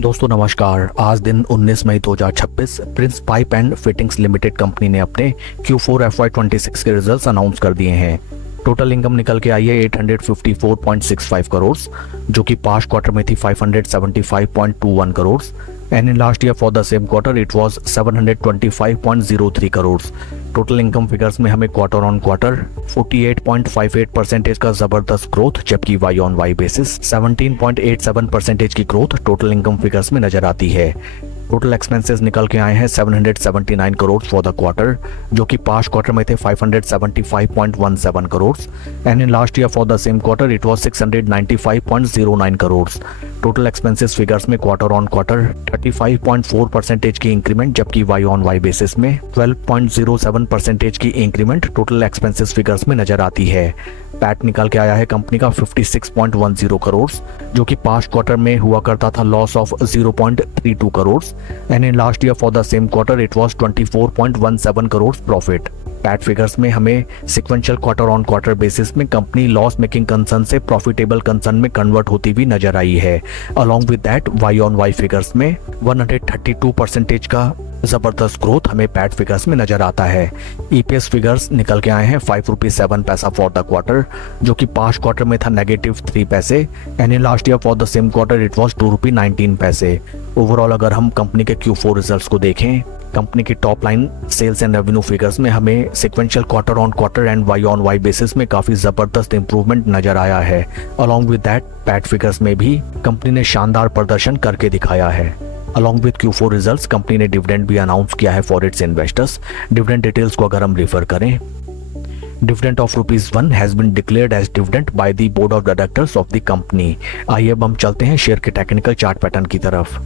दोस्तों नमस्कार। आज दिन 19 मई 2026 Prince pipe and fittings limited company ने अपने Q4 FY26 के रिजल्ट्स अनाउंस कर दिए हैं। टोटल इनकम निकल के आई है 854.65 करोड़, जो कि पास्ट क्वार्टर में थी 575.21 crore and in last year for the same quarter it was 725.03 crore. Total income figures में हमें क्वार्टर ऑन क्वार्टर 48.58% का जबरदस्त ग्रोथ, जबकि वाई ऑन वाई बेसिस 17.87% की ग्रोथ टोटल इनकम फिगर्स में नजर आती है। टोटल एक्सपेंसेस निकल के आए हैं 779 करोड़ फॉर द क्वार्टर, जो कि पास्ट क्वार्टर में थे 575.17 crore and in last year for the same quarter it was 695.09 crore. Total expenses figures में क्वार्टर ऑन क्वार्टर 35.4% की इंक्रीमेंट, जबकि वाई ऑन वाई बेसिस में 12.07% की इंक्रीमेंट टोटल एक्सपेंसेस फिगर्स में नजर आती है। पैट निकल के आया है कंपनी का 56.10 करोड़, जो कि पास्ट क्वार्टर में हुआ करता था loss of 0.32 crore and in last year for the same quarter it was 24.17 crore profit. PAT figures में हमें sequential quarter on quarter basis में कंपनी लॉस मेकिंग कंसर्न से प्रॉफिटेबल कंसर्न में कन्वर्ट होती हुई नजर आई है। Along with that Y on Y figures में 132% का जबरदस्त ग्रोथ हमें पैट फिगर्स में नजर आता है। ईपीएस फिगर्स निकल के आए हैं 5 रुपीज 7 पैसा फॉर द क्वार्टर, जो कि पास्ट क्वार्टर में था -3 पैसे and in last year for the same quarter it was 2 रुपी 19 पैसे। ओवरऑल अगर हम कंपनी के Q4 रिजल्ट्स को देखें, कंपनी की top line sales and revenue figures में हमें sequential quarter on quarter and Y on Y basis में काफी जबरदस्त इंप्रूवमेंट नजर आया है। Along with that PAT figures में भी कंपनी ने शानदार प्रदर्शन करके दिखाया है। Along with Q4 results company ने डिविडेंड भी अनाउंस किया है for its investors. Dividend details को अगर हम रेफर करें, dividend of ₹1 has been declared as dividend by the board of directors of the company. आइए अब हम चलते हैं शेयर के टेक्निकल चार्ट पैटर्न की तरफ।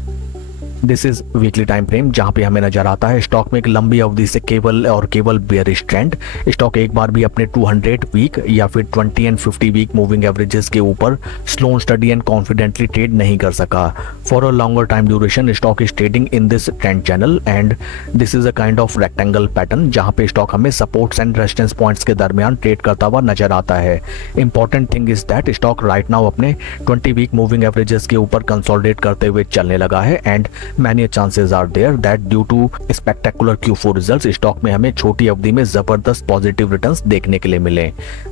This is weekly time frame, जहां पे हमें नजर आता है स्टॉक में एक लंबी अवधि से केवल बेयरिश ट्रेंड। स्टॉक एक बार भी अपने 200 वीक या फिर 20 एंड 50 वीक मूविंग एवरेजेस के ऊपर slow study and confidently trade नहीं कर सका। For a longer time duration stock is trading in this trend channel and this is a kind of rectangle pattern, जहां पे स्टॉक हमें सपोर्ट्स एंड रेजिस्टेंस पॉइंट्स के दरमियान ट्रेड करता हुआ नजर आता है। Important thing is that stock right now अपने 20 वीक मूविंग एवरेजेस के ऊपर कंसोलिडेट करते हुए चलने लगा है and many chances are there that due to spectacular Q4 results stock में हमें छोटी अवधि में जबरदस्त पॉजिटिव रिटर्न्स देखने के लिए मिले।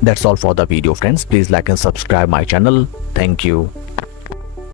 That's all for the video friends. Please like and subscribe my channel. Thank you.